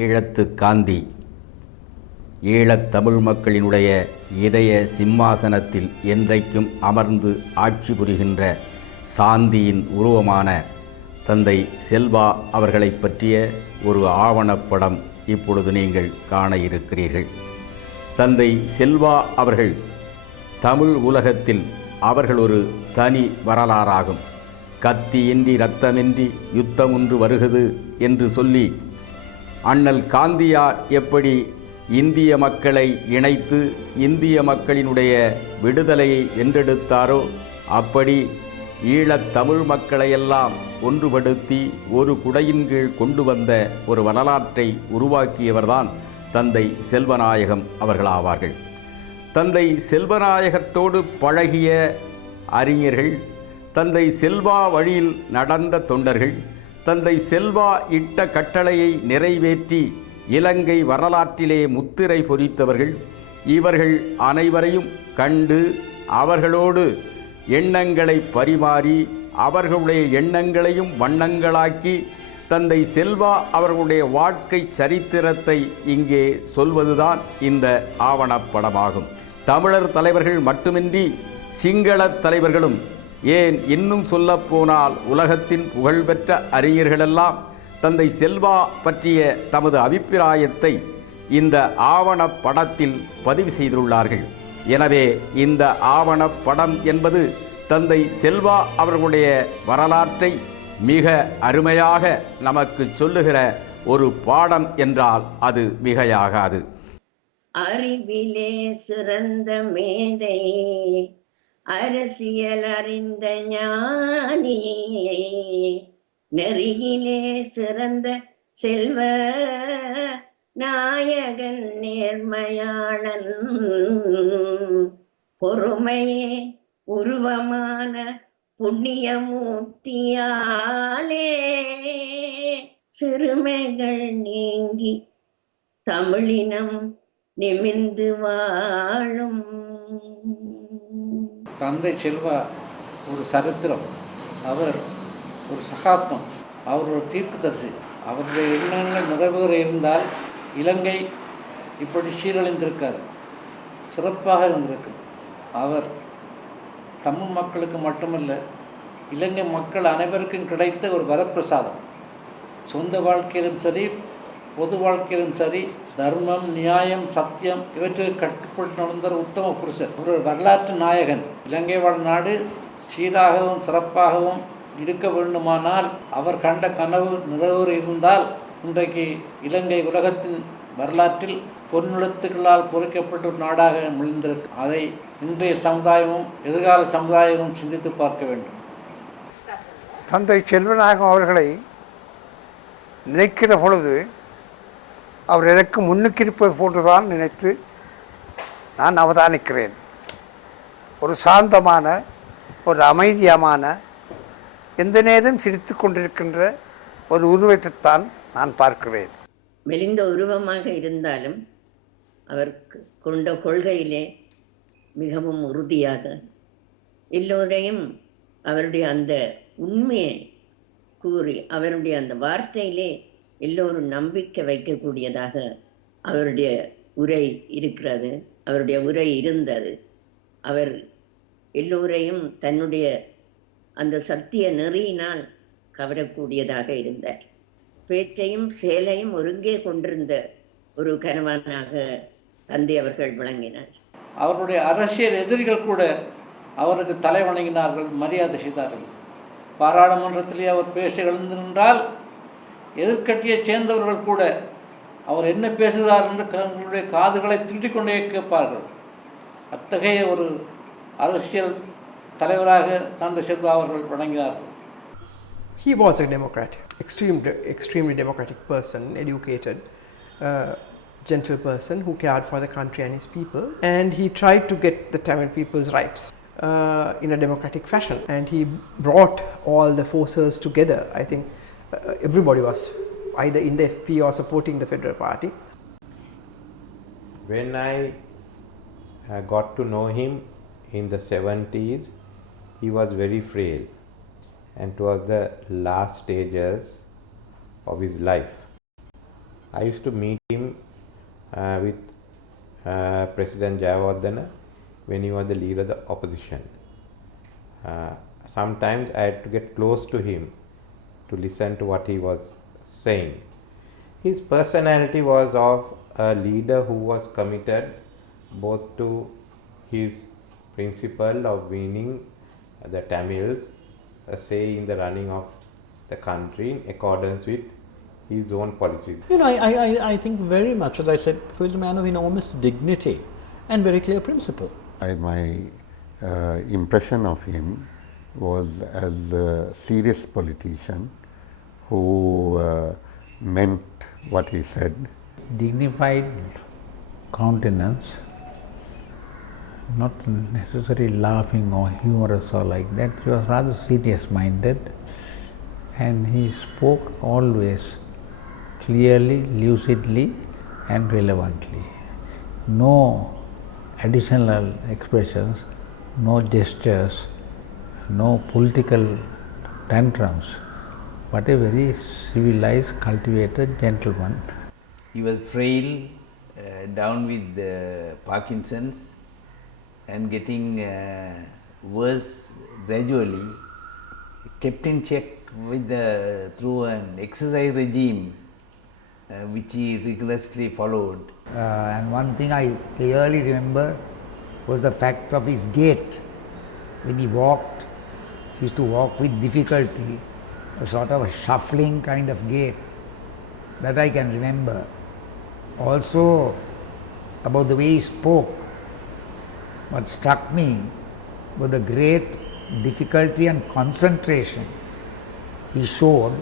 ஈழத்து காந்தி ஈழத் தமிழ் மக்களினுடைய இதய சிம்மாசனத்தில் என்றைக்கும் அமர்ந்து ஆட்சி புரிகின்ற சாந்தியின் உருவமான தந்தை செல்வா அவர்களை பற்றிய ஒரு ஆவணப்படம் இப்பொழுது நீங்கள் காண இருக்கிறீர்கள். தந்தை செல்வா அவர்கள் தமிழ் உலகத்தில் அவர்கள் ஒரு தனி வரலாறாகும். கத்தியின்றி இரத்தமின்றி யுத்தம் ஒன்று வருகிறது என்று சொல்லி அண்ணல் காந்தியார் எப்படி இந்திய மக்களை இணைத்து இந்திய மக்களினுடைய விடுதலையை வென்றெடுத்தாரோ அப்படி ஈழத் தமிழ் மக்களையெல்லாம் ஒன்றுபடுத்தி ஒரு குடையின் கீழ் கொண்டு வந்த ஒரு வரலாற்றை உருவாக்கியவர்தான் தந்தை செல்வநாயகம் அவர்களாவார்கள். தந்தை செல்வநாயகத்தோடு பழகிய அறிஞர்கள், தந்தை செல்வா வழியில் நடந்த தொண்டர்கள், தந்தை செல்வா இட்ட கட்டளையை நிறைவேற்றி இலங்கை வரலாற்றிலே முத்திரை பொறித்தவர்கள், இவர்கள் அனைவரையும் கண்டு அவர்களோடு எண்ணங்களை பரிமாறி அவர்களுடைய எண்ணங்களையும் வண்ணங்களாக்கி தந்தை செல்வா அவர்களுடைய வாழ்க்கை சரித்திரத்தை இங்கே சொல்வதுதான் இந்த ஆவணப்படமாகும். தமிழர் தலைவர்கள் மட்டுமின்றி சிங்களத் தலைவர்களும், ஏன் இன்னும் சொல்லப்போனால் உலகத்தின் புகழ்பெற்ற அறிஞர்களெல்லாம் தந்தை செல்வா பற்றிய தமது அபிப்பிராயத்தை இந்த ஆவணப்படத்தில் பதிவு செய்துள்ளார்கள். எனவே இந்த ஆவணப்படம் என்பது தந்தை செல்வா அவர்களுடைய வரலாற்றை மிக அருமையாக நமக்கு சொல்லுகிற ஒரு பாடம் என்றால் அது மிகையாகாது. அறிவிலே சிறந்த மேதை, அரசியல் அறிந்த ஞானி, நெறியிலே சிறந்த செல்வ நாயகன் நேர்மையாளன், பொறுமையே உருவமான புண்ணியமூர்த்தியாலே சிறுமைகள் நீங்கி தமிழினம் நிமிர்ந்து வாழும். தந்தை செல்வா ஒரு சரித்திரம், அவர் ஒரு சகாப்தம், அவர் ஒரு தீர்க்கதரிசி. அவருடைய எண்ணங்கள் நிறைவேற இருந்தால் இலங்கை இப்படி சீரழிந்திருக்காது, சிறப்பாக இருந்திருக்கு. அவர் தமிழ் மக்களுக்கு மட்டுமல்ல, இலங்கை மக்கள் அனைவருக்கும் கிடைத்த ஒரு வரப்பிரசாதம். சொந்த வாழ்க்கையிலும் சரி, பொது வாழ்க்கையிலும் சரி, தர்மம், நியாயம், சத்தியம் இவற்றில் கட்டுப்பட்டு நடந்த உத்தம புருஷர், ஒரு வரலாற்று நாயகன். இலங்கை வாழ் நாடு சீராகவும் சிறப்பாகவும் இருக்க வேண்டுமானால் அவர் கண்ட கனவு நிறைவேற இருந்தால் இன்றைக்கு இலங்கை உலகத்தின் வரலாற்றில் பொன்னெழுத்துக்களால் பொறிக்கப்பட்ட ஒரு நாடாக மிளிர்ந்திருக்கு. அதை இன்றைய சமுதாயமும் எதிர்கால சமுதாயமும் சிந்தித்து பார்க்க வேண்டும். தந்தை செல்வநாயகம் அவர்களை நினைக்கிற பொழுது அவர் எனக்கு முன்னுக்கு இருப்பது போன்றுதான் நினைத்து நான் அவதானிக்கிறேன். ஒரு சாந்தமான, ஒரு அமைதியமான, எந்த நேரம் சிரித்து கொண்டிருக்கின்ற ஒரு உருவத்தைத்தான் நான் பார்க்கிறேன். மெலிந்த உருவமாக இருந்தாலும் அவர் கொண்ட கொள்கையிலே மிகவும் உறுதியாக எல்லோரையும் அவருடைய அந்த உண்மையை கூறி அவருடைய அந்த வார்த்தையிலே எல்லோரும் நம்பிக்கை வைக்கக்கூடியதாக அவருடைய உரை இருக்கிறது, அவருடைய உரை இருந்தது. அவர் எல்லோரையும் தன்னுடைய அந்த சத்திய நெறியினால் கவரக்கூடியதாக இருந்தார். பேச்சையும் செயலையும் ஒருங்கே கொண்டிருந்த ஒரு கணவனாக தந்தை அவர்கள் விளங்கினார். அவருடைய அரசியல் எதிரிகள் கூட அவருக்கு தலை வணங்கினார்கள், மரியாதை செய்தார்கள். பாராளுமன்றத்திலே அவர் பேச எழுந்து நின்றால் எதிர்க்கட்சியைச் சேர்ந்தவர்கள் கூட அவர் என்ன பேசுகிறார் என்று தங்களுடைய காதுகளை திருட்டிக்கொண்டே கேட்பார்கள். அத்தகைய ஒரு அரசியல் தலைவராக தந்தை செல்வா அவர்கள் வணங்கினார்கள். He was a Democrat, extremely democratic person, educated, gentle person who cared for the country and his people, and he tried to get the Tamil people's rights in a democratic fashion, and he brought all the forces together. I think everybody was either in the FP or supporting the Federal Party. When I got to know him in the 70s, he was very frail, and towards the last stages of his life. I used to meet him with President Jayawardena when he was the leader of the opposition. Sometimes I had to get close to him to listen to what he was saying. His personality was of a leader who was committed both to his principle of winning the Tamils a say in the running of the country in accordance with his own policies. I think very much, as I said, he was a man of enormous dignity and very clear principle. My impression of him was as a serious politician who meant what he said. Dignified countenance, not necessarily laughing or humorous or like that. He was rather serious minded, and he spoke always clearly, lucidly and relevantly. No additional expressions, no gestures, no political tantrums, but a very civilized, cultivated gentleman. He was frail, down with Parkinson's, and getting worse gradually, kept in check with through an exercise regime which he rigorously followed. And one thing I clearly remember was the fact of his gait. When he walked, he used to walk with difficulty, a sort of a shuffling kind of gait. That I can remember. Also, about the way he spoke, what struck me was the great difficulty and concentration he showed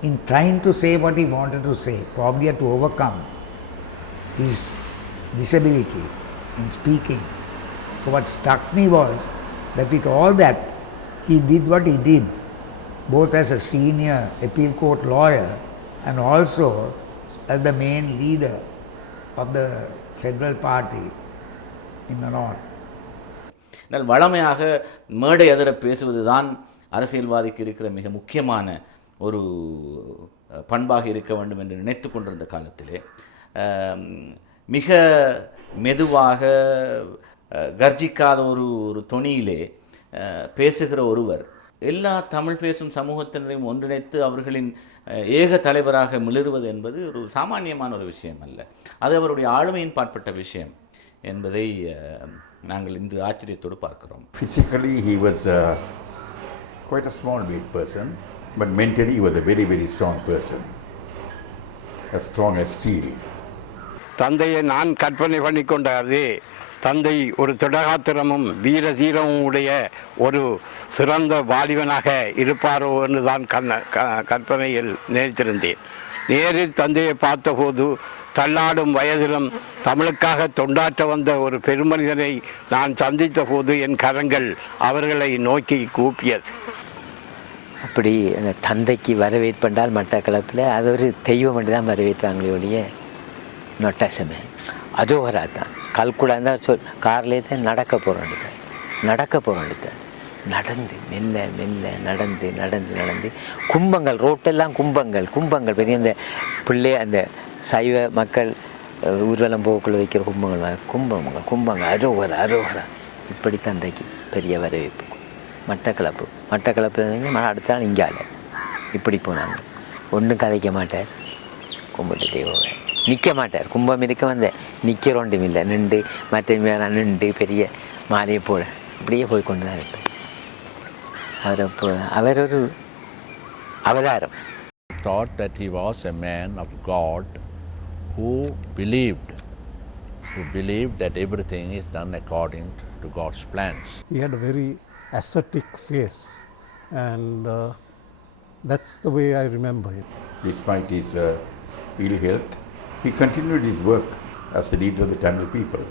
in trying to say what he wanted to say, probably had to overcome his disability in speaking. So what struck me was that with all that, he did what he did, both as a senior appeal court lawyer and also as the main leader of the federal party in the north. வளமையாக மேடை எதிர பேசுவதுதான் அரசியல்வாதிக்கு இருக்கிற மிக முக்கியமான ஒரு பண்பாக இருக்க வேண்டும் என்று நினைத்து கொண்டிருந்த காலத்திலே மிக மெதுவாக கர்ஜிக்காத ஒரு தொனியிலே பேசுகிற ஒருவர் எல்லா தமிழ் பேசும் சமூகத்தினரையும் ஒன்றிணைத்து அவர்களின் ஏக தலைவராக மிளிர்வது என்பது ஒரு சாமானியமான ஒரு விஷயம் அல்ல. அது அவருடைய ஆளுமையின் பாற்பட்ட விஷயம் என்பதை நாங்கள் இன்று ஆச்சரியத்தோடு பார்க்கிறோம். Physically he was quite a small weight person, but mentally he was a very, very strong person, as strong as steel. தந்தையை நான் கற்பனை பண்ணி கொண்டாது தந்தை ஒரு திடகாத்திரமும் வீர தீரமும் உடைய ஒரு சிறந்த வாலிபனாக இருப்பாரோ என்று தான் கற்பனையில் நினைத்திருந்தேன். நேரில் தந்தையை பார்த்தபோது தள்ளாடும் வயதிலும் தமிழுக்காக தொண்டாற்ற வந்த ஒரு பெருமனிதனை நான் சந்தித்த போது என் கரங்கள் அவர்களை நோக்கி கூப்பியது. அப்படி அந்த தந்தைக்கு வரவேற்பென்றால் மட்டக்களப்பில் அது ஒரு தெய்வம் மட்டும் தான் வரவேற்றாங்களே ஒழிய நொட்டாசமே அதோ வராதான் கல்குடா இருந்தால் கார்லேயே தான் நடக்க போகிறோம் நடந்து மெல்ல மெல்ல நடந்து கும்பங்கள் ரோட்டெல்லாம் கும்பங்கள் பெரிய அந்த பிள்ளை அந்த சைவ மக்கள் ஊர்வலம் போக்குள்ள வைக்கிற கும்பங்கள் அரோகரா இப்படி தந்தைக்கு பெரிய வரவேற்பு. மட்டக்களப்பு அடுத்த நாள் இங்கால இப்படி போனாங்க. ஒன்றும் கதைக்க மாட்டார், கும்பிட்டுட்டே போவார், நிற்க மாட்டார். கும்பம் இருக்க வந்த நிற்கிறோண்டும் இல்லை, நின்று மற்ற நின்று பெரிய மாலையை போட இப்படியே போய் கொண்டு தான் இருப்பார். அவர் ஒரு அவதாரம். Thought that he was a man of God who believed that everything is done according to God's plans. He had a very ascetic face, and that's the way I remember him. Despite his ill health, he continued his work as the leader of the Tamil people.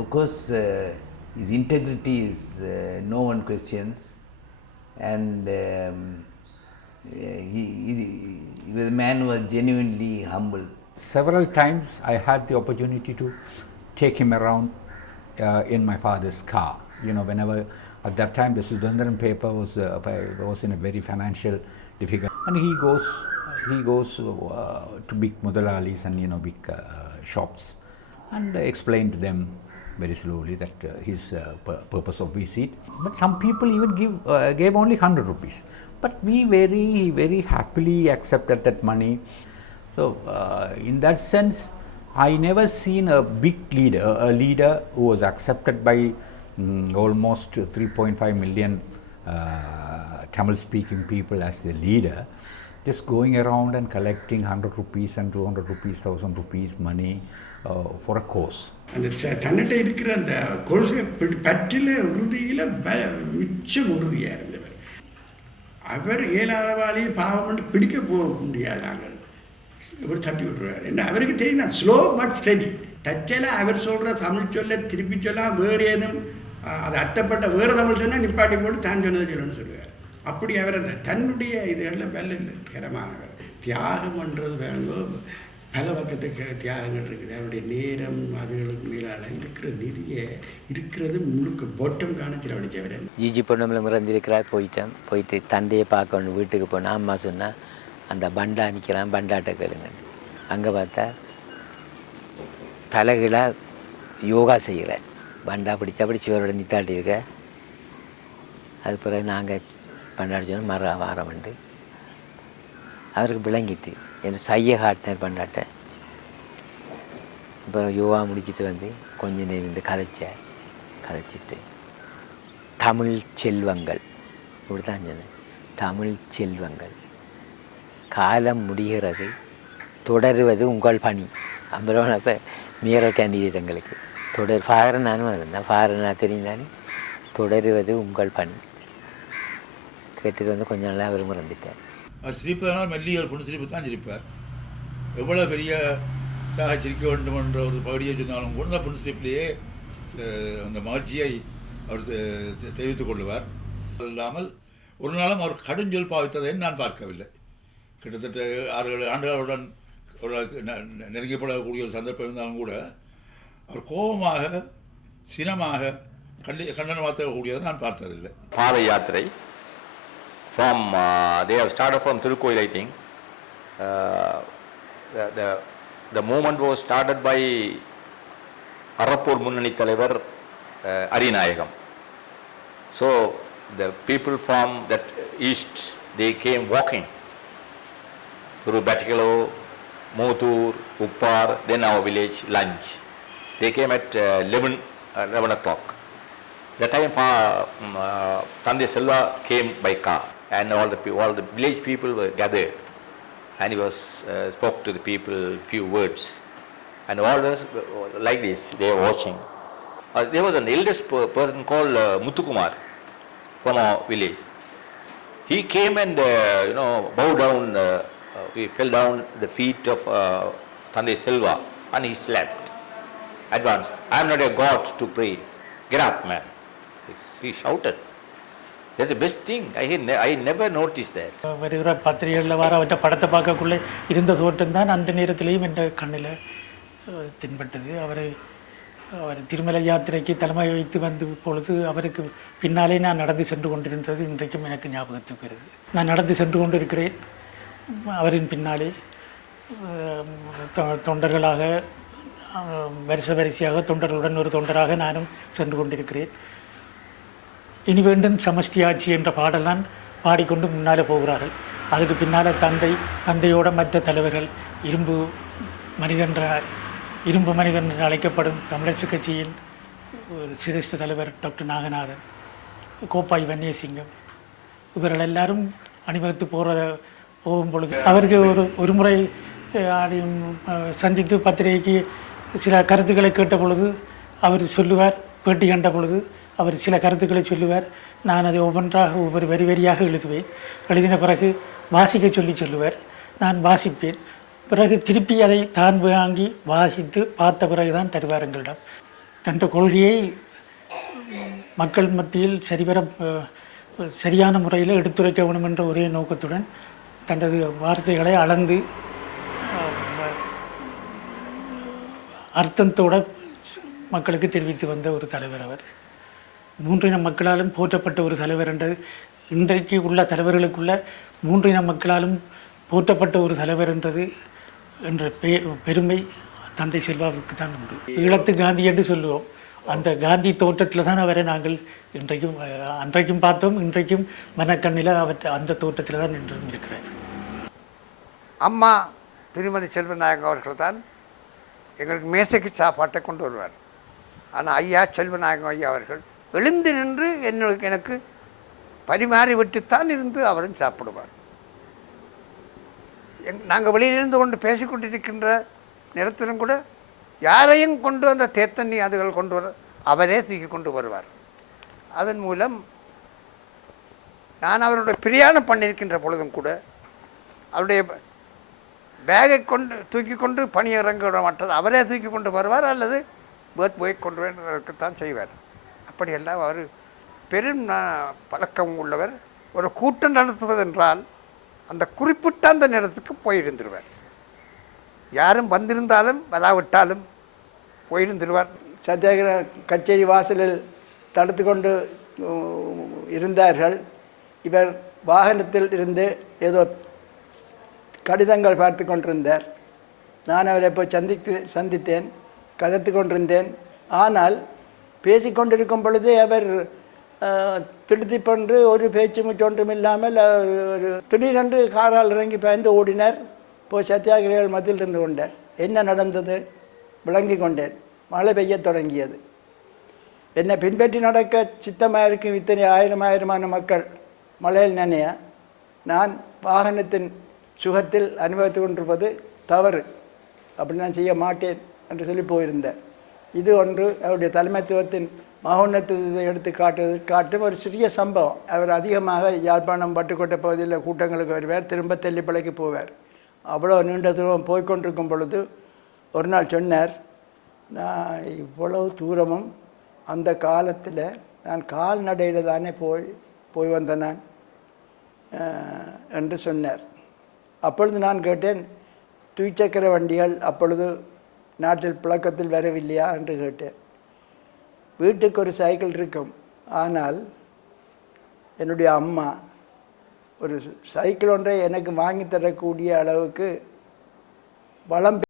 Of course, his integrity is no one questions, and he was a man who was genuinely humble. Several times I had the opportunity to take him around in my father's car. Whenever at that time the Sudandran paper was in a very financial difficulty, and he goes he goes to big mudalalis and big shops and explain to them very slowly that his purpose of visit. But some people even gave only 100 rupees. But we very happily accepted that money. So in that sense, I never seen a big leader, a leader who was accepted by almost 3.5 million Tamil-speaking people as the leader, just going around and collecting 100 rupees and 200 rupees, 1000 rupees money for a cause. அந்த தன்னிட்ட இருக்கிற அந்த கொள்கை பற்றில உறுதியில் மிச்சம் உறுதியாக இருந்தவர். அவர் இயலாதவாளி பாவம் பிடிக்க போக முடியாது. நாங்கள் இவர் தட்டி விட்டுருவார். என்ன அவருக்கு தெரியும், ஸ்லோ பட் ஸ்டடி. தச்சல அவர் சொல்கிற தமிழ் சொல்ல திருப்பி சொன்னால் வேறு ஏதும் அது அர்த்தப்பட்ட வேறு தமிழ் சொன்னால் நிப்பாட்டி போட்டு தான் சொன்னது சொல்லணும்னு சொல்லுவார். அப்படி அவர் அந்த தன்னுடைய இதுகளில் வெள்ளமானவர். தியாகம் பண்ணுறது வேணுங்கோ, பல பக்கத்துக்கு தியாகங்கள் இருக்குது. அவருடைய நேரம் அதுகளுக்கு மேலால் இருக்கிற நிதியை இருக்கிறது முழுக்க பொட்டம் காண செலவழிச்சவர். ஜிஜி பொண்ணமில் மறந்திருக்கிறார். போயிட்டு தந்தையை பார்க்கணும். வீட்டுக்கு போனால் அம்மா சொன்னால் அந்த பண்டா நிற்கிறான், பண்டாட்ட கேளுங்க. அங்கே பார்த்தா தலைகளாக யோகா செய்கிறார். பண்டா பிடிச்சா சிவரோட நித்தாட்டி இருக்க. அது பிறகு நாங்கள் பண்டாடி சொன்னால் வாரம்ண்டு அவருக்கு விளங்கிட்டு என் சையை காட்டினார் பண்டாட்ட. அப்புறம் யோகா முடிச்சுட்டு வந்து கொஞ்ச நேரம் இருந்து கதைச்சிட்டு தமிழ் செல்வங்கள் இப்படி தான் சொன்னேன். தமிழ் செல்வங்கள் காலம் முடிகிறது, தொடருவது உங்கள் பணி. அப்புறம் இப்போ மேயர் கேண்டிடேட் எங்களுக்கு ஃபாதரை நானும் இருந்தேன். ஃபாதர் நான் தெரியும் தானே. தொடருவது உங்கள் பணி கேட்டது வந்து கொஞ்ச நாளாக அவர் மறந்துட்டார். அவர் சிரிப்பதனால் மெல்லியர் பொண்ணு சிரிப்பு தான் சிரிப்பார். எவ்வளோ பெரிய சாக சிரிக்க வேண்டும் என்ற ஒரு பகுதியை சொன்னாலும் கூட பொண்ணு சிரிப்பிலேயே அந்த மகிழ்ச்சியை அவர் தெரிவித்துக் கொள்வார். இல்லாமல் ஒரு நாளும் அவர் கடுஞ்சொல் பாவித்ததை நான் பார்க்கவில்லை. கிட்டத்தட்ட 6-7 ஆண்டுகளுடன் ஒரு நெருங்கப்படக்கூடிய ஒரு சந்தர்ப்பம் இருந்தாலும் கூட அவர் கோபமாக சினமாக கண்டனமாற்றக்கூடியதை நான் பார்த்ததில்லை. பாத யாத்திரை from they have started from Tirukkoil, I think. The movement was started by Arappur Munnani Thalavar Arinayagam. So the people from that east, they came walking through Batikalo, Mothur, Uppar, then our village lunch. They came at 11 o'clock. That time Tande Selva came by car. And all the village people were gathered, and he spoke to the people few words, and all was like this. They were watching. There was an eldest person called Muthukumar from our village. He came and bowed down. He fell down the feet of Tande Selva, and he slept. Advance. I am not a god to pray. Get up, man. He shouted. That's the best thing. I never noticed that. வருகிற பத்திரிகைகளில் வர அவற்றை படத்தை பார்க்கக்குள்ளே இருந்த தோட்டம் தான் அந்த நேரத்திலேயும் என்ற கண்ணில் தென்பட்டது. அவர் திருமலை யாத்திரைக்கு தலைமை வைத்து வந்த பொழுது அவருக்கு பின்னாலே நான் நடந்து சென்று கொண்டிருந்தது இன்றைக்கும் எனக்கு ஞாபகத்துக்கு வருது. நான் நடந்து சென்று கொண்டிருக்கிறேன். அவரின் பின்னாலே தொண்டர்களாக வரிசையாக தொண்டர்களுடன் ஒரு தொண்டராக நானும் சென்று கொண்டிருக்கிறேன். இனி வேண்டும் சமஷ்டி ஆட்சி என்ற பாடலாம் பாடிக்கொண்டு முன்னாலே போகிறார்கள். அதுக்கு பின்னால் தந்தையோட மற்ற தலைவர்கள் இரும்பு மனிதன் என்று அழைக்கப்படும் தமிழரசு கட்சியின் சிரேஷ்ட தலைவர் டாக்டர் நாகநாதன், கோப்பாய் வன்னியசிங்கம், இவர்கள் எல்லாரும் அணிவகுத்து போகும் பொழுது அவருக்கு ஒரு முறை சந்தித்து பத்திரிகைக்கு சில கருத்துக்களை கேட்ட பொழுது அவர் சொல்லுவார், பேட்டி கண்ட பொழுது அவர் சில கருத்துக்களை சொல்லுவார். நான் அதை ஒவ்வொரு வரியாக எழுதுவேன். எழுதின பிறகு வாசிக்க சொல்லுவார். நான் வாசிப்பேன். பிறகு திருப்பி அதை தான் வாங்கி வாசித்து பார்த்த பிறகுதான் தருவார் எங்களிடம். தன் கொள்கையை மக்கள் மத்தியில் சரியான முறையில் எடுத்துரைக்க வேண்டும் என்ற ஒரே நோக்கத்துடன் தனது வார்த்தைகளை அளந்து அர்த்தத்தோடு மக்களுக்கு தெரிவித்து வந்த ஒரு தலைவர் அவர். மூன்றின மக்களாலும் போற்றப்பட்ட ஒரு தலைவர் என்றது இன்றைக்கு உள்ள தலைவர்களுக்குள்ள மூன்றின மக்களாலும் போற்றப்பட்ட ஒரு தலைவர் என்ற பெருமை தந்தை செல்வாவுக்கு தான் உண்டு. ஈழத்து காந்தி என்று சொல்லுவோம். அந்த காந்தி தோற்றத்தில் தான் அவரை நாங்கள் இன்றைக்கும் அன்றைக்கும் பார்த்தோம், இன்றைக்கும் மனக்கண்ணில் அந்த தோற்றத்தில் தான் இன்றும் இருக்கிறார். அம்மா திருமதி செல்வநாயகம் அவர்கள் தான் எங்களுக்கு மேசைக்கு சாப்பாட்டை கொண்டு வருவார். ஆனால் ஐயா செல்வநாயகம் ஐயா அவர்கள் எழுந்து நின்று எனக்கு பரிமாறி விட்டுத்தான் இருந்து அவரும் சாப்பிடுவார். நாங்கள் வெளியிலிருந்து கொண்டு பேசிக்கொண்டிருக்கின்ற நேரத்திலும் கூட யாரையும் கொண்டு வந்த தேத்தண்ணி அதுகள் கொண்டு வர அவரே தூக்கி கொண்டு வருவார். அதன் மூலம் நான் அவருடைய பிரயாணம் பண்ணியிருக்கின்ற பொழுதும் கூட அவருடைய பேகை தூக்கி கொண்டு பணியிறங்க விட மாட்டார். அவரே தூக்கி கொண்டு வருவார் அல்லது பேர்த் போய் கொண்டு வருவதற்குத்தான் செய்வார். அப்படியெல்லாம் அவர் பெரும் பழக்கம் உள்ளவர். ஒரு கூட்டம் நடத்துவதென்றால் அந்த குறிப்பிட்ட அந்த நேரத்துக்கு போயிருந்துருவார். யாரும் வந்திருந்தாலும் வராவிட்டாலும் போயிருந்துருவார். சத்தியாகிரக கச்சேரி வாசலில் தடுத்து கொண்டு இருந்தார்கள். இவர் வாகனத்தில் இருந்து ஏதோ கடிதங்கள் பார்த்து கொண்டிருந்தார். நான் அவரை போய் சந்தித்தேன், கதைத்து கொண்டிருந்தேன். ஆனால் பேசிக்கொண்டிருக்கும் பொழுதே அவர் திடுதிப்பென்று ஒரு பேச்சு முச்சொன்றும் இல்லாமல் ஒரு திடீரென்று காரால் இறங்கி பயந்து ஓடினார். போய் சத்தியாகிரகிகள் மத்தியில் இருந்து கொண்டார். என்ன நடந்தது விளங்கி கொண்டேன். மழை பெய்ய தொடங்கியது. என்னை பின்பற்றி நடக்க சித்தமாக இருக்கும் இத்தனை ஆயிரமான மக்கள் மழையில் நனைய நான் வாகனத்தின் சுகத்தில் அனுபவித்து கொண்டிருப்பது தவறு, அப்படி நான் செய்ய மாட்டேன் என்று சொல்லி போயிருந்தேன். இது ஒன்று அவருடைய தலைமைத்துவத்தின் மகோன்னத்தை எடுத்து காட்டும் ஒரு சிறிய சம்பவம். அவர் அதிகமாக யாழ்ப்பாணம் பட்டுக்கோட்டை பகுதியில் கூட்டங்களுக்கு வருவார், திரும்ப தெல்லிப்பளைக்கு போவார். அவ்வளோ நீண்ட தூரம் போய்கொண்டிருக்கும் பொழுது ஒரு நாள் சொன்னார், நான் இவ்வளவு தூரமும் அந்த காலத்தில் நான் கால்நடையில் தானே போய் வந்தேன் நான் என்று சொன்னார். அப்பொழுது நான் கேட்டேன், துய்ச்சக்கர வண்டிகள் அப்பொழுது நாட்டில் புழக்கத்தில் வரவில்லையா என்று கேட்டேன். வீட்டுக்கு ஒரு சைக்கிள் இருக்கும், ஆனால் என்னுடைய அம்மா ஒரு சைக்கிள் ஒன்றை எனக்கு வாங்கி தரக்கூடிய அளவுக்கு வளம்